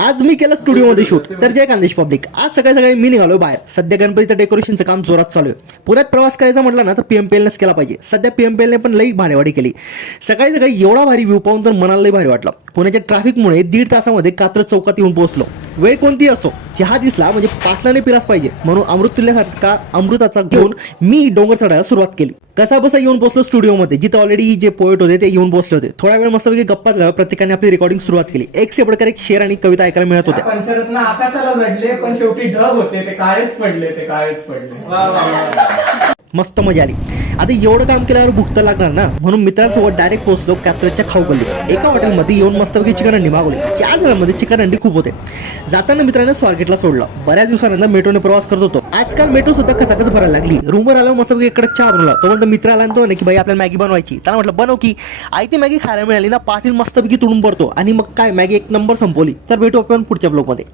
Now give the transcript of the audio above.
आज मी केलं स्टुडिओमध्ये शूट. तर जय खानदेश पब्लिक, आज सकाळी सकाळी मी निघालो बाहेर. सध्या गणपतीचं डेकोरेशनचं काम जोरात चालू आहे. पुण्यात प्रवास करायचा म्हटलं ना तर PMPLनेच केला पाहिजे. सध्या PMPLने पण लई भाडेवाडी केली. सकाळी सकाळी एवढा भारी व्ह्यू पाहून तर मनाला लई भारी वाटलं. पुण्याच्या ट्रॅफिकमुळे 1.5 तासामध्ये कात्रज चौकात येऊन पोहोचलो. वेळ कोणती असो, चहा दिसला म्हणजे पाटलाने पिलाच पाहिजे म्हणून अमृतुल्ल्यासारखा अमृताचा घेऊन मी डोंगर चढायला सुरुवात केली. कसा बसा येऊन पोहोचलो स्टुडिओमध्ये, जिथे ऑलरेडी जे पोएट होते ते येऊन पोहोचले होते. थोडा वेळ मस्तपैकी गप्पा झाला. प्रत्येकाने आपली रेकॉर्डिंग सुरुवात केली. एक सेपडकर एक शेर आणि कविता ऐकायला मिळत होत्या. पंचरत्न आकाशाला जडले पण शेवटी ढग होते, ते काळेच पडले. मस्त मजा आली. आता एवढं काम केल्यावर भूक तर लागणार ना, म्हणून मित्रांसोबत डायरेक्ट पोहोचलो कात्रजच्या खाऊ गल्लीत. एका हॉटेलमध्ये येऊन मस्तपैकी चिकन अंडी मागवली. त्या घरामध्ये चिकन अंडी खूप होते. जाताना मित्रांनो स्वारगेटला सोडलं. बऱ्याच दिवसानंतर मेट्रोने प्रवास करत होतो. आजकाल मेट्रो सुद्धा कचाकच भरायला लागली. रूमवर आलो मस्तपैकी इकडे चहा बनवला. तो म्हणतो मित्र आला तो की भाई आपल्याला मॅगी बनवायची. त्याला म्हटलं बनव की. आई ती मॅगी खायला मिळाली ना, पाठील मस्तपैकी तुडून पडतो आणि मग काय मॅगी एक नंबर संपवली. तर भेटू आपण पुढच्या ब्लॉगमध्ये.